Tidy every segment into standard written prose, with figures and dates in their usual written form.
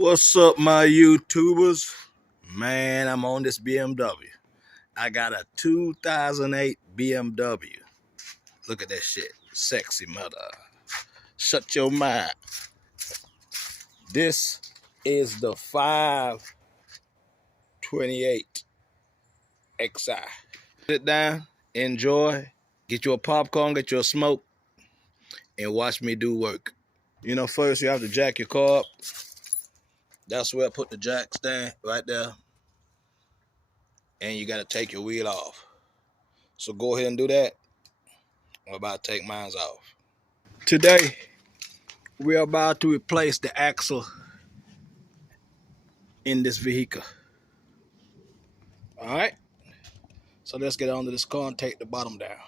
What's up, my YouTubers? Man, I'm on this BMW. I got a 2008 BMW. Look at that shit. Sexy mother. Shut your mind. This is the 528xi. Sit down, enjoy, get you a popcorn, get you a smoke, and watch me do work. You know, first you have to jack your car up. That's where I put the jack stand, right there. And you got to take your wheel off. So go ahead and do that. I'm about to take mine off. Today, we're about to replace the axle in this vehicle. All right? So let's get onto this car and take the bottom down.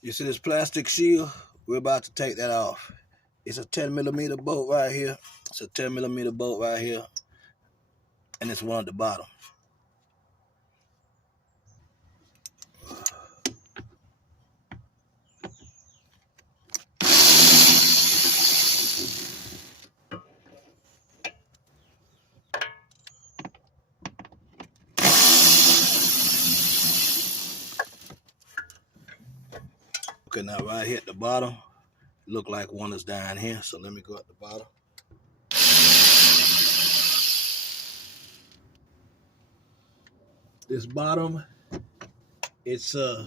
You see this plastic shield? We're about to take that off. It's a 10mm bolt right here. It's a 10mm bolt right here. And it's one at the bottom. Okay, now right here at the bottom, look like one is down here. So let me go at the bottom. This bottom, it's a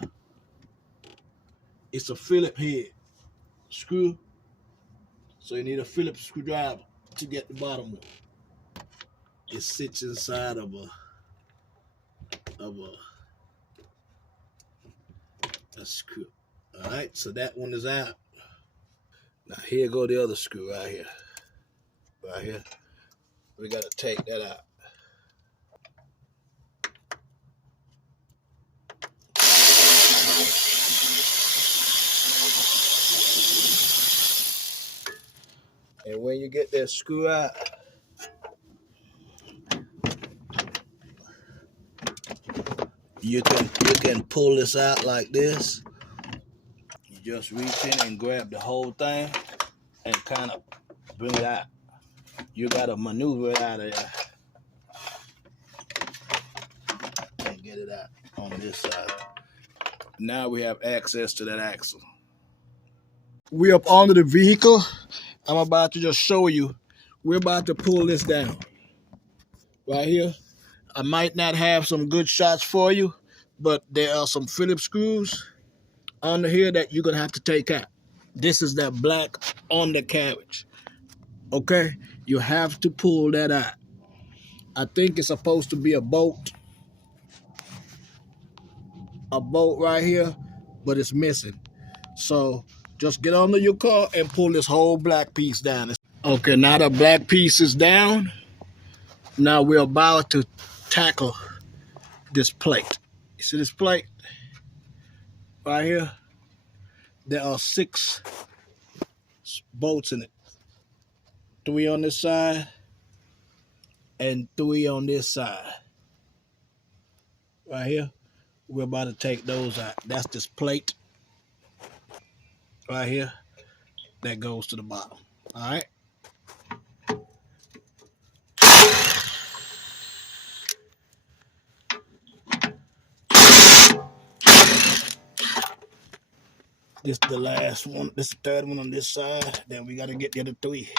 Phillips head screw. So you need a Phillips screwdriver to get the bottom one. It sits inside of a screw. All right, so that one is out. Now here go the other screw right here. Right here. We gotta take that out. And when you get that screw out, you can pull this out like this. You just reach in and grab the whole thing and kind of bring it out. You gotta maneuver it out of there and get it out on this side. Now we have access to that axle. We up onto the vehicle. I'm about to just show you. We're about to pull this down. Right here. I might not have some good shots for you, but there are some Phillips screws under here that you're going to have to take out. This is that black undercarriage. Okay? You have to pull that out. I think it's supposed to be a bolt. A bolt right here, but it's missing. So just get under your car and pull this whole black piece down. Okay, now the black piece is down. Now we're about to tackle this plate. You see this plate right here? There are 6 bolts in it. 3 on this side and 3 on this side. Right here. We're about to take those out. That's this plate right here that goes to the bottom. All right. This is the last one. This is the 3rd one on this side. Then we got to get the other 3.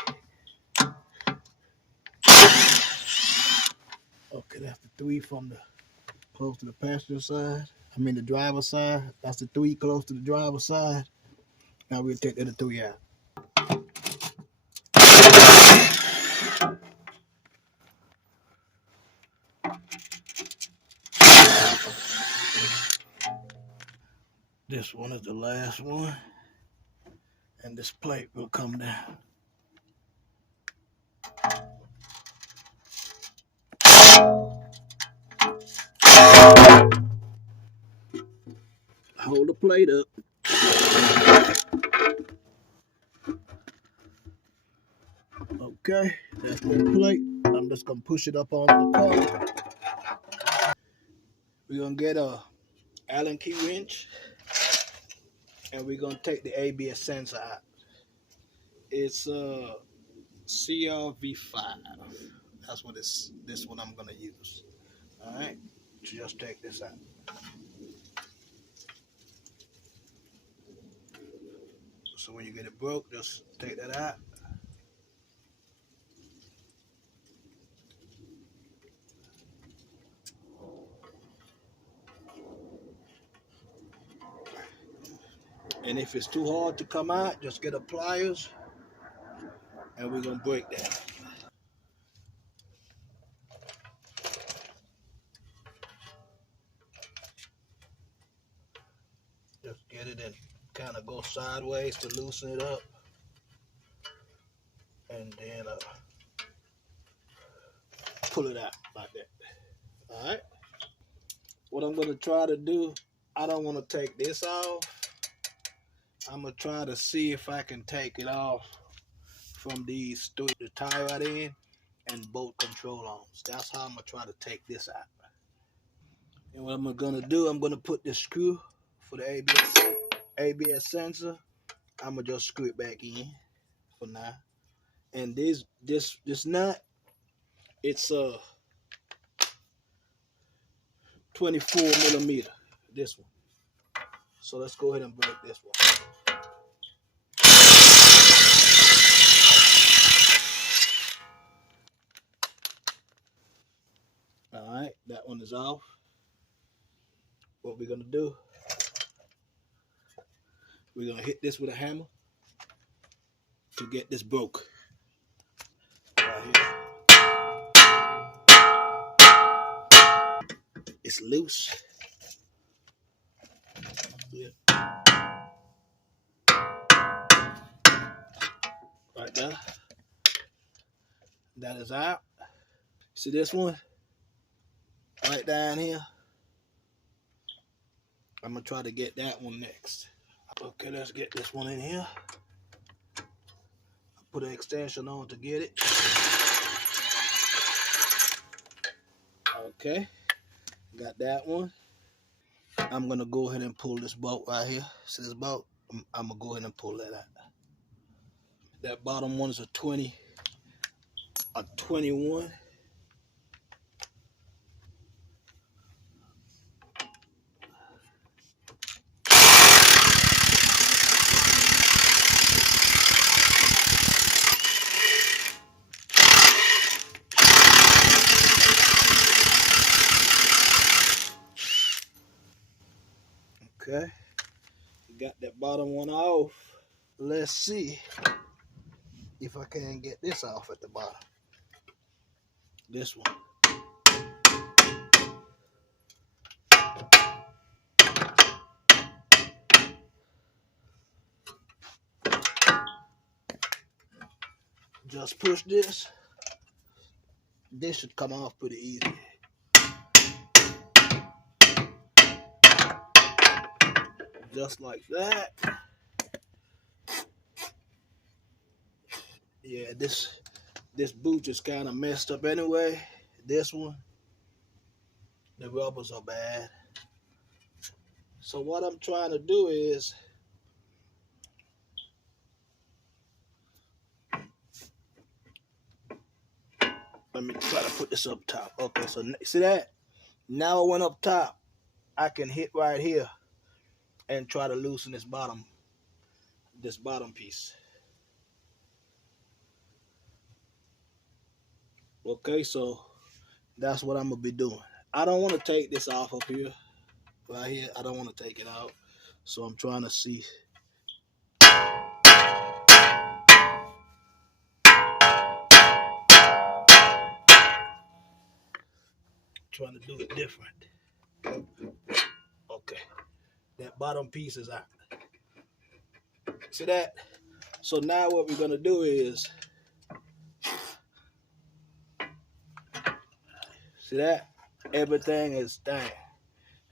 Okay, that's the 3 from the close to the passenger side. I mean the driver's side. That's the 3 close to the driver's side. Now we'll take the other 3 out. This one is the last one. And this plate will come down. Hold the plate up. Okay, that's the plate. I'm just gonna push it up onto the car. We're gonna get a Allen key wrench and we're gonna take the ABS sensor out. It's CRV5. That's what this one I'm gonna use. All right, just take this out. So when you get it broke, just take that out. And if it's too hard to come out, just get a pliers and we're gonna break that. Just get it and kind of go sideways to loosen it up. And then pull it out like that. All right. What I'm gonna try to do, I don't want to take this off. I'm gonna try to see if I can take it off from these three, the tie right in and bolt control arms. That's how I'm gonna try to take this out. And what I'm gonna do, I'm gonna put this screw for the ABS sensor. I'm gonna just screw it back in for now. And this nut, it's a 24 millimeter. This one. So let's go ahead and break this one. All right, that one is off. What we're gonna do, we're gonna hit this with a hammer to get this broke. Right here. It's loose. Yeah. Right there. That is out. See this one? Right down here. I'm gonna try to get that one next. Okay, let's get this one in here. Put an extension on to get it. Okay, got that one. I'm gonna go ahead and pull this bolt right here. See this bolt? I'm gonna go ahead and pull that out. That bottom one is a 20, a 21. Okay, got that bottom one off. Let's see if I can get this off at the bottom. This one. Just push this. This should come off pretty easy. Just like that. Yeah, this boot is kind of messed up anyway. This one, the rubbers are bad. So what I'm trying to do is, let me try to put this up top. Okay, so see that? Now I went up top. I can hit right here and try to loosen this bottom piece. Okay, so that's what I'm gonna be doing. I don't want to take this off up here, right here. I don't want to take it out. So I'm trying to see. Trying to do it different. Okay, that bottom piece is out. See that? So now what we're gonna do is, see that? Everything is dang.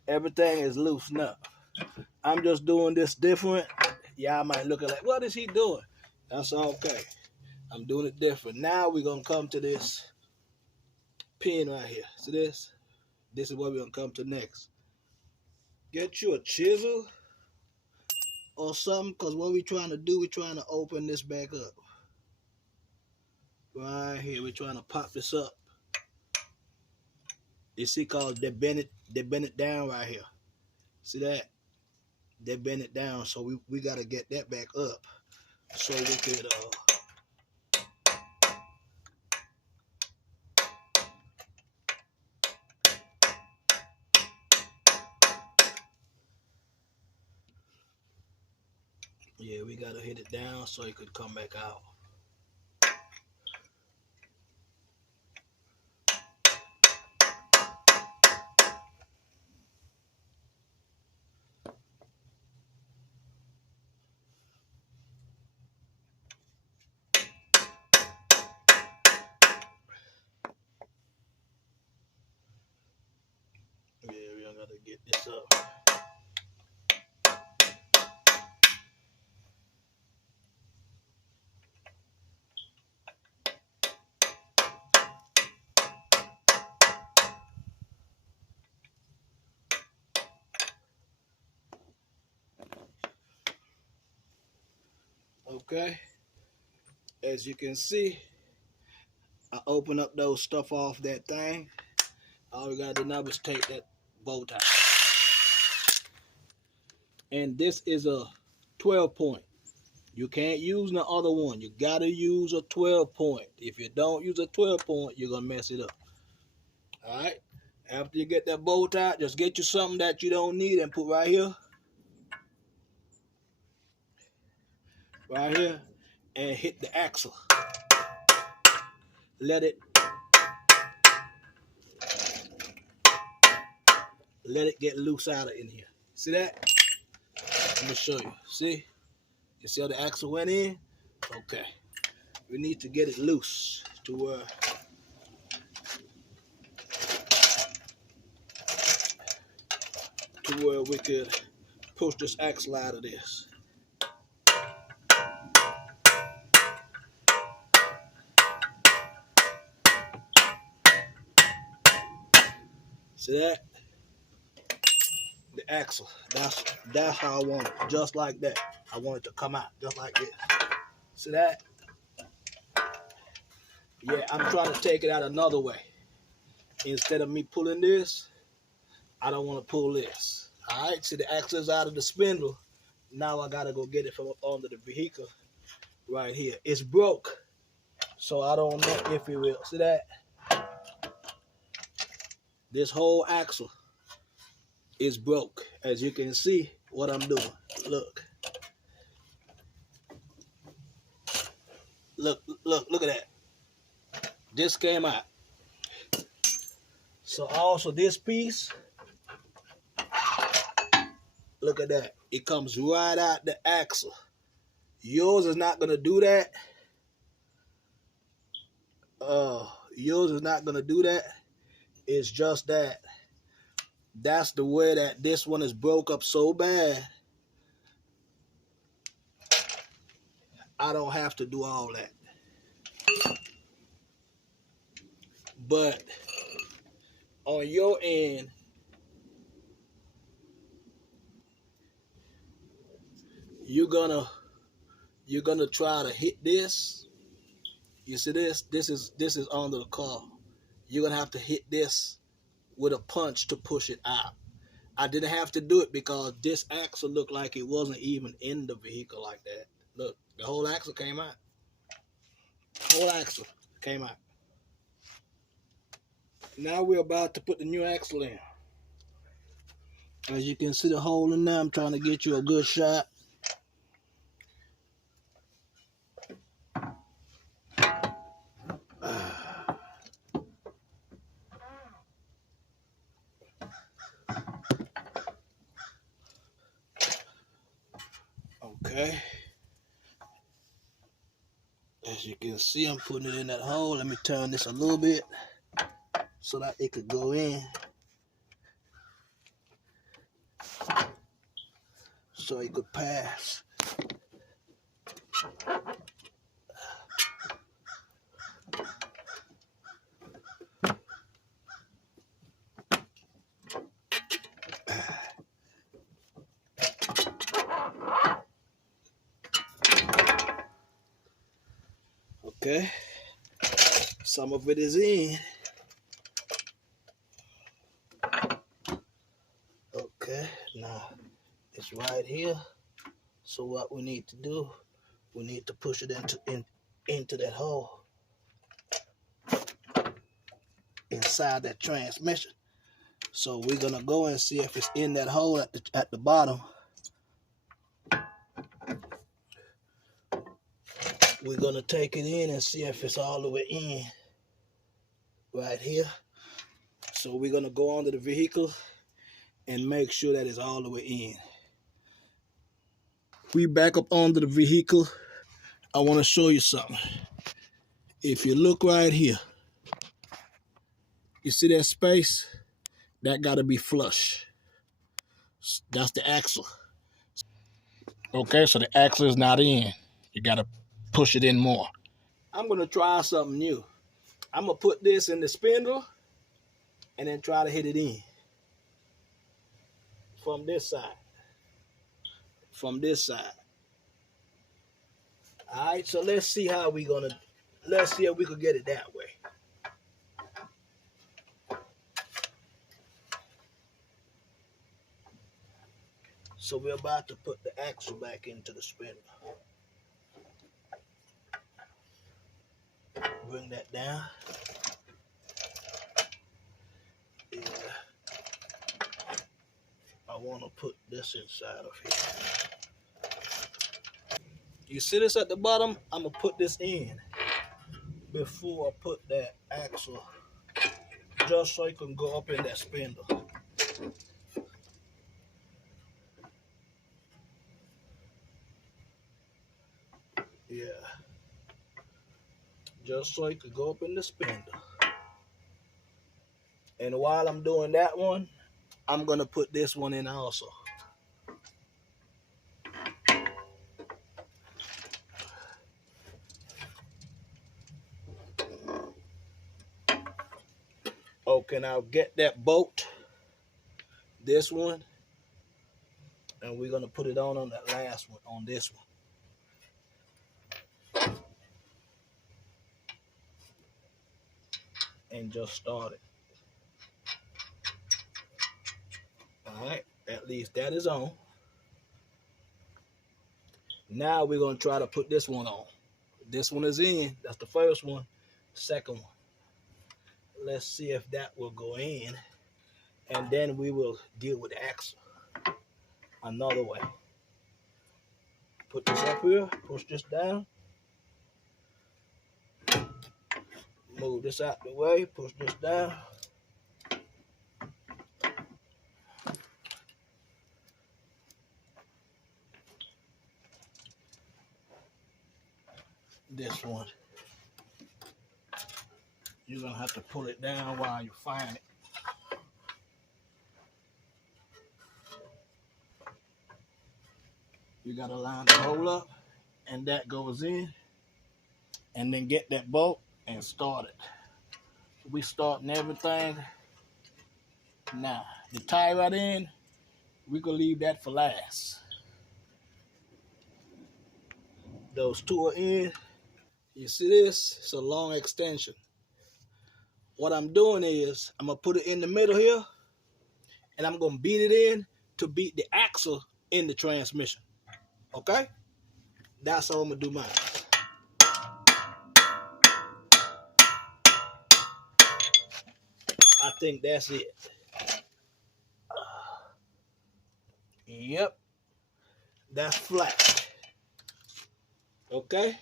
Everything is loosened up. I'm just doing this different. Y'all might look at like, what is he doing? That's okay. I'm doing it different. Now we're gonna come to this pin right here. See this? This is what we're gonna come to next. Get you a chisel or something, because what we're trying to do, we're trying to open this back up. Right here, we're trying to pop this up. You see, cause they bend it down right here. See that? They bend it down, so we gotta get that back up so we could yeah, we gotta hit it down so it could come back out. Yeah, we gotta get this up. Okay, as you can see, I open up those stuff off that thing. All we gotta do now is take that bow tie. And this is a 12 point. You can't use the other one. You gotta use a 12 point. If you don't use a 12 point, you're gonna mess it up. Alright? After you get that bow tie, just get you something that you don't need and put right here. Right here. And hit the axle. Let it get loose out of in here. See that? Let me show you. See? You see how the axle went in? Okay. We need to get it loose to where we could push this axle out of this. See that? The axle. That's how I want it. Just like that. I want it to come out just like this. See that? Yeah, I'm trying to take it out another way. Instead of me pulling this, I don't want to pull this. Alright, see the axle is out of the spindle. Now I gotta go get it from up under the vehicle right here. It's broke. So I don't know if it will. See that? This whole axle is broke. As you can see what I'm doing. Look. Look at that. This came out. So also this piece, look at that. It comes right out the axle. Yours is not gonna do that. Yours is not gonna do that. It's just that that's the way that this one is broke up so bad. I don't have to do all that. But on your end, you're gonna try to hit this. You see this? This is under the car. You're gonna have to hit this with a punch to push it out. I didn't have to do it because this axle looked like it wasn't even in the vehicle like that. Look, the whole axle came out. Whole axle came out. Now we're about to put the new axle in. As you can see the hole in there, I'm trying to get you a good shot. Okay. As you can see, I'm putting it in that hole. Let me turn this a little bit so that it could go in. So it could pass. Okay. Some of it is in. Okay, now it's right here. So what we need to do, we need to push it into that hole inside that transmission. So we're gonna go and see if it's in that hole at the bottom. We're gonna take it in and see if it's all the way in right here. So we're gonna go onto the vehicle and make sure that it's all the way in. We back up onto the vehicle. I want to show you something. If you look right here, you see that space? That got to be flush. That's the axle. Okay, so the axle is not in. You got to push it in more. I'm going to try something new. I'm going to put this in the spindle and then try to hit it in. From this side. From this side. All right, so let's see how we going to, let's see if we can get it that way. So we're about to put the axle back into the spindle. Bring that down. Yeah. I want to put this inside of here. You see this at the bottom? I'm going to put this in before I put that axle, just so it can go up in that spindle. Yeah. Just so it could go up in the spindle. And while I'm doing that one, I'm going to put this one in also. Okay, now get that bolt, this one, and we're going to put it on that last one, on this one. And just start it. All right, at least that is on. Now we're going to try to put this one on. This one is in. That's the first one. Second one. Let's see if that will go in. And then we will deal with the axle another way. Put this up here. Push this down. Move this out the way. Push this down. This one, you're going to have to pull it down while you find it. You got to line the hole up, and that goes in. And then get that bolt and start it. We starting everything. Now, the tie right in, we can leave that for last. Those two are in. You see this? It's a long extension. What I'm doing is, I'm going to put it in the middle here, and I'm going to beat it in to beat the axle in the transmission. Okay? That's how I'm going to do mine. I think that's it. Yep. That's flat. Okay?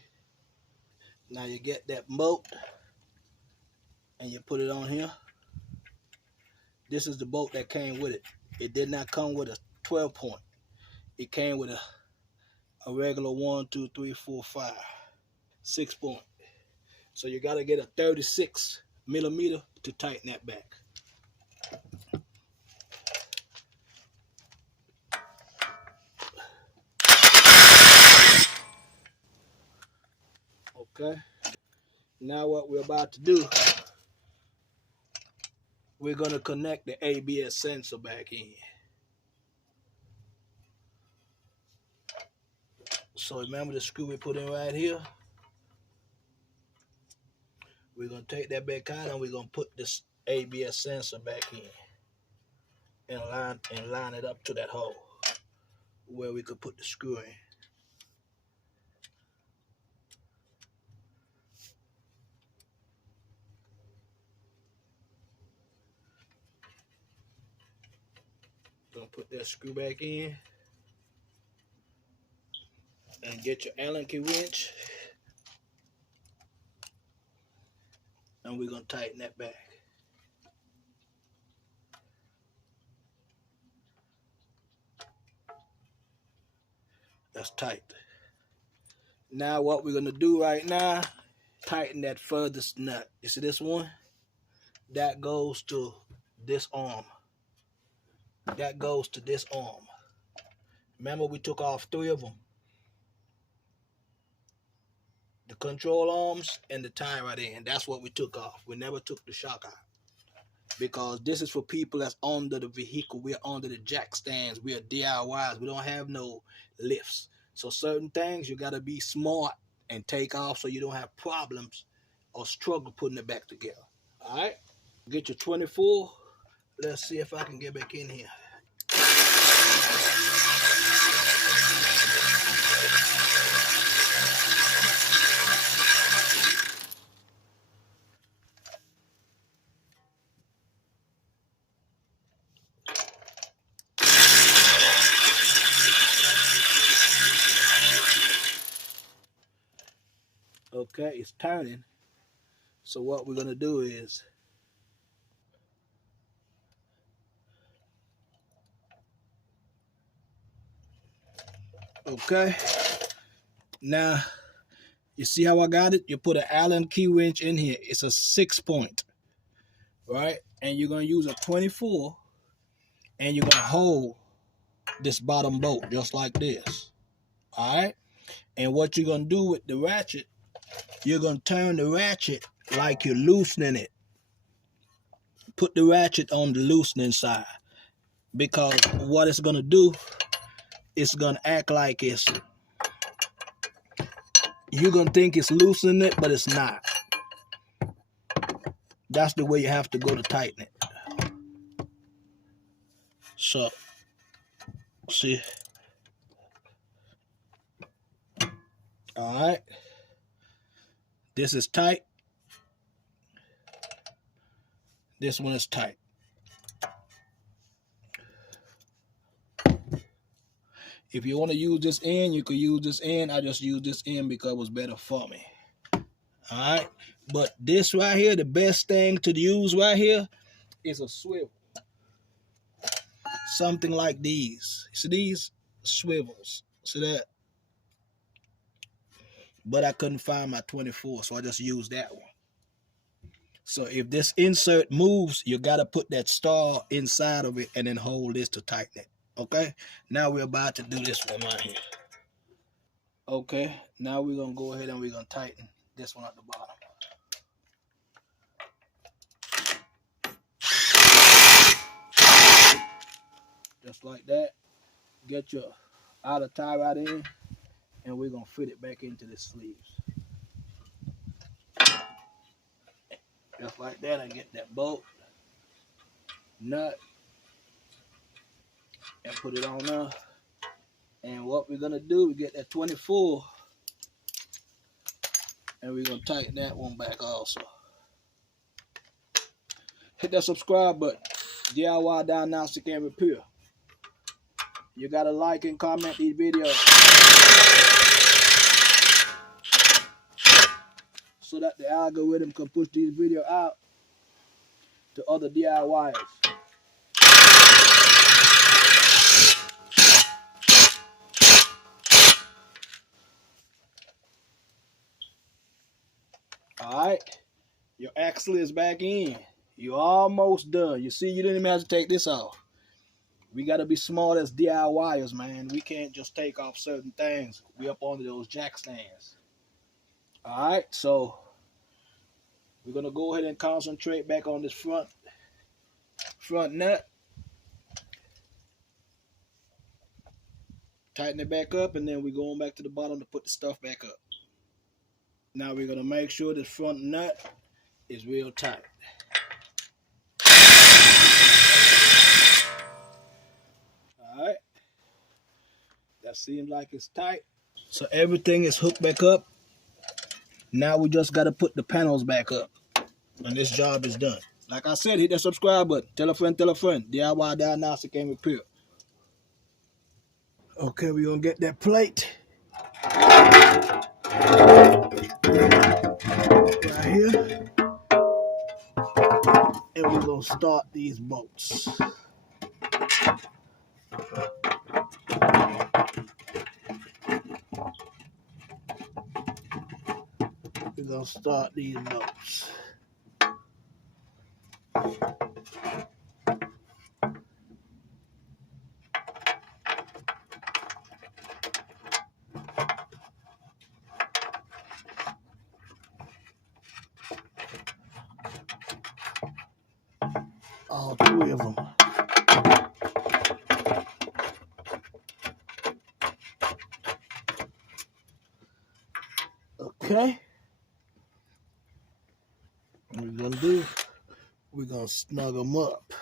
Now you get that bolt, and you put it on here. This is the bolt that came with it. It did not come with a 12 point. It came with a regular 1, 2, 3, 4, 5, 6 point. So you got to get a 36 millimeter to tighten that back. Okay. Now what we're about to do, we're going to connect the ABS sensor back in. So remember the screw we put in right here? We're gonna take that back out and we're gonna put this ABS sensor back in and line it up to that hole where we could put the screw in. Gonna put that screw back in and get your Allen key wrench, and we're gonna tighten that back. That's tight. Now what we're gonna do right now, tighten that furthest nut. You see this one? That goes to this arm. That goes to this arm. Remember we took off 3 of them. The control arms and the tie rod end. That's what we took off. We never took the shock out. Because this is for people that's under the vehicle. We're under the jack stands. We are DIYs. We don't have no lifts. So certain things you got to be smart and take off so you don't have problems or struggle putting it back together. All right? Get your 24. Let's see if I can get back in here. Okay, it's turning. So what we're gonna do is okay. Now you see how I got it? You put an Allen key wrench in here. It's a 6-point, right? And you're gonna use a 24, and you're gonna hold this bottom bolt just like this. All right. And what you're gonna do with the ratchet, you're gonna turn the ratchet like you're loosening it. Put the ratchet on the loosening side, because what it's gonna do, it's gonna act like you're gonna think it's loosening it, but it's not. That's the way you have to go to tighten it. So, see. All right. This is tight. This one is tight. If you want to use this end, you could use this end. I just use this end because it was better for me. All right. But this right here, the best thing to use right here is a swivel. Something like these. See these swivels? See that? But I couldn't find my 24, so I just used that one. So if this insert moves, you got to put that star inside of it and then hold this to tighten it. Okay? Now we're about to do this one right here. Okay, now we're going to go ahead and we're going to tighten this one at the bottom. Just like that. Get your outer tie rod in, and we're going to fit it back into the sleeves. Just like that, I get that bolt, nut, and put it on there. And what we're going to do, we get that 24, and we're going to tighten that one back also. Hit that subscribe button. DIY Diagnostic and Repair. You got to like and comment these videos so that the algorithm can push these videos out to other DIYers. All right, your axle is back in. You're almost done. You see, you didn't even have to take this off. We got to be smart as DIYers, man. We can't just take off certain things. We up under those jack stands. All right, so we're going to go ahead and concentrate back on this front nut. Tighten it back up, and then we're going back to the bottom to put the stuff back up. Now we're going to make sure the front nut is real tight. All right, that seems like it's tight. So everything is hooked back up. Now we just got to put the panels back up, and this job is done. Like I said, hit that subscribe button. Tell a friend, tell a friend. DIY Diagnostic and Repair. Okay, we're going to get that plate right here, and we're going to start these bolts. We're going to start these bolts. All three of them. Okay. What we're going to do, we're going to snug them up.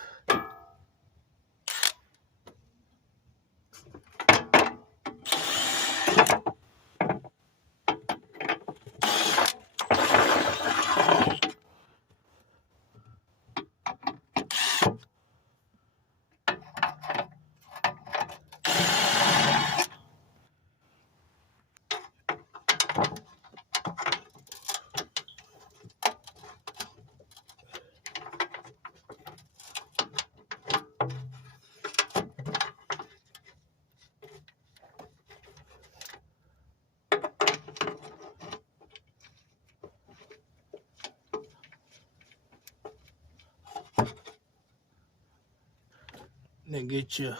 Then get your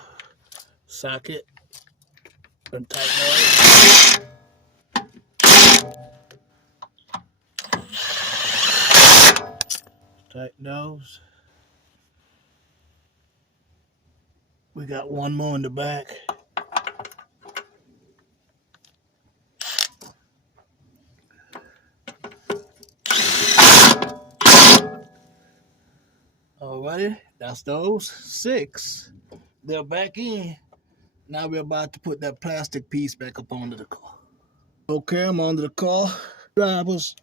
socket and tighten it. Tighten those. We got one more in the back. Alrighty, that's those 6. They're back in. Now we're about to put that plastic piece back up onto the car. Okay, I'm onto the car. Driver's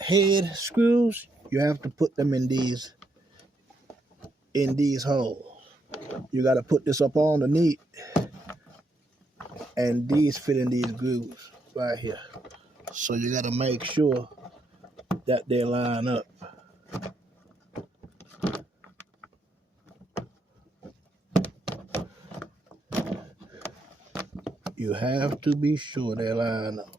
head screws, you have to put them in these holes. You got to put this up underneath, and these fit in these grooves right here. So you got to make sure that they line up. You have to be sure they line up.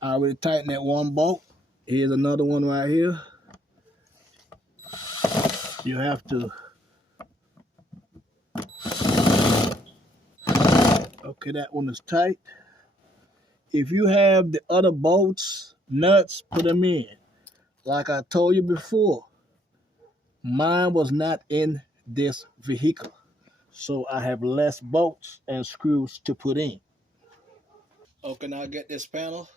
I already tightened that one bolt. Here's another one right here. You have to. Okay, that one is tight. If you have the other bolts, nuts, put them in. Like I told you before, mine was not in this vehicle, so I have less bolts and screws to put in. Okay, now I get this panel.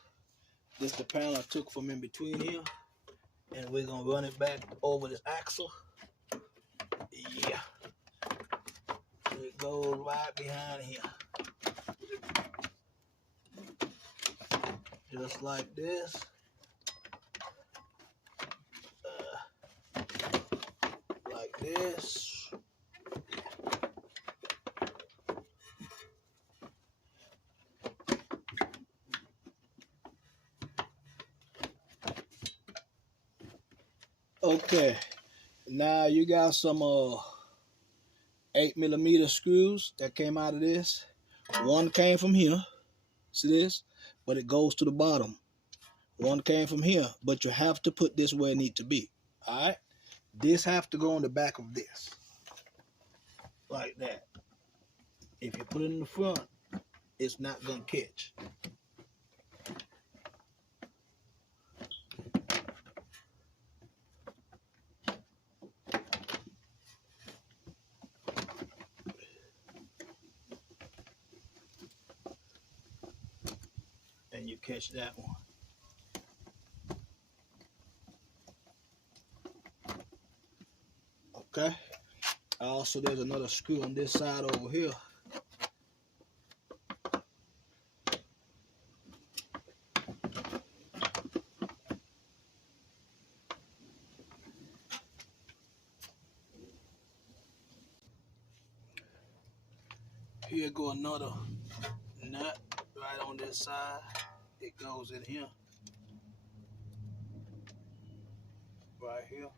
This is the panel I took from in between here, and we're gonna run it back over this axle. Yeah, it goes right behind here, just like this. Like this. Okay, now you got some 8mm screws that came out of this. One came from here, see this? But it goes to the bottom. One came from here, but you have to put this where it needs to be. All right, this have to go on the back of this, like that. If you put it in the front, it's not gonna catch. then you catch that one. Okay. Also, there's another screw on this side over here. Here go another nut right on this side. It goes in here. Right here.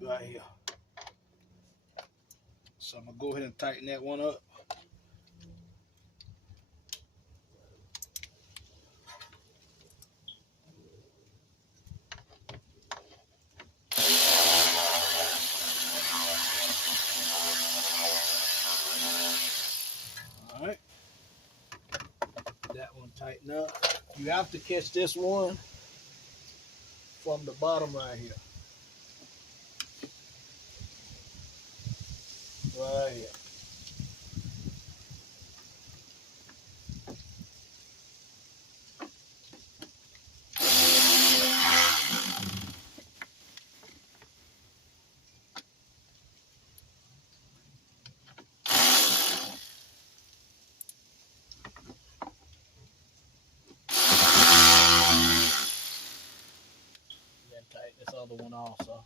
Right here. So I'm going to go ahead and tighten that one up. All right. That one tighten up. You have to catch this one from the bottom right here. Right here. Then tighten this other one also.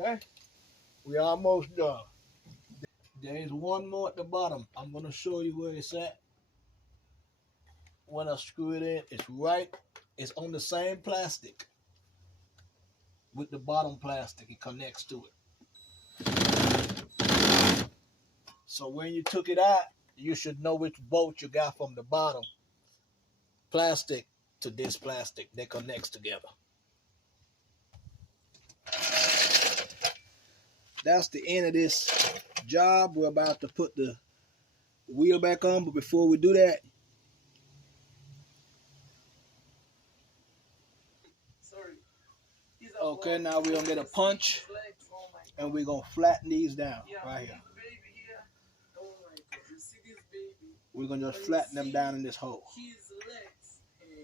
Okay. We almost done. There's one more at the bottom. I'm going to show you where it's at. When I screw it in, it's right. It's on the same plastic with the bottom plastic. It connects to it. So when you took it out, you should know which bolt you got from the bottom plastic to this plastic. They connects together. That's the end of this job. We're about to put the wheel back on, but before we do that, okay, now we're gonna get a punch and we're gonna flatten these down right here. We're gonna just flatten them down in this hole.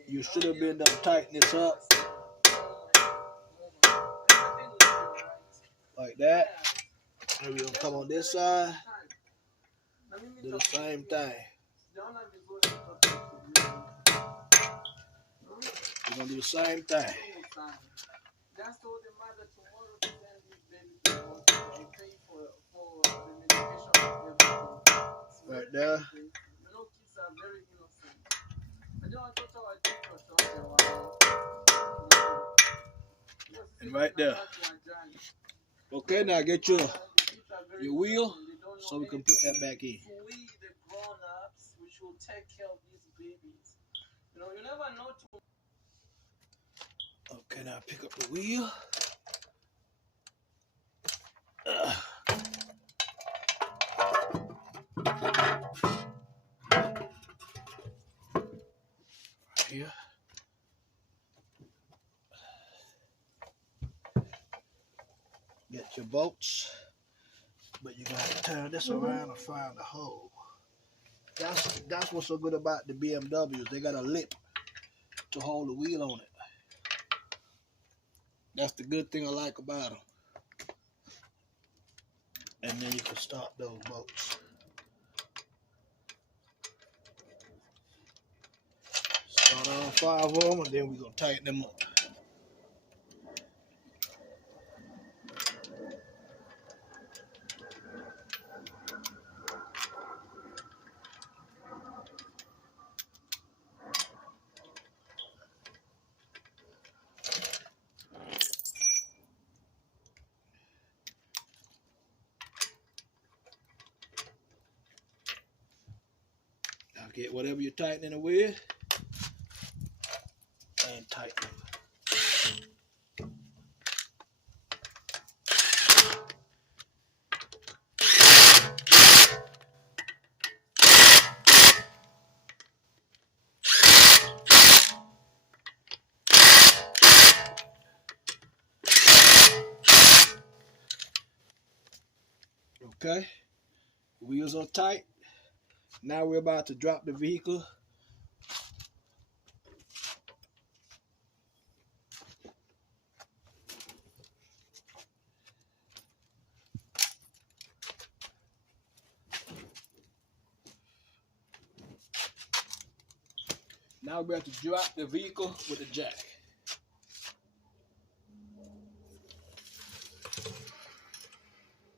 You should have been able to tighten this up like that. And we're gonna come on this side, do the same thing. We're gonna do the same thing. Right there. And right there. Okay, now get your wheel so we can put that back in. Okay, now pick up the wheel. Right here. Get your bolts, but you gotta turn this around and find the hole. That's what's so good about the BMWs. They got a lip to hold the wheel on it. That's the good thing I like about them. And then you can stop those bolts. Start on 5 of them, and then we're gonna tighten them up. Now get whatever you're tightening it with and tighten it. Okay, wheels are tight. Now we're about to drop the vehicle. Now we're about to drop the vehicle with the jack.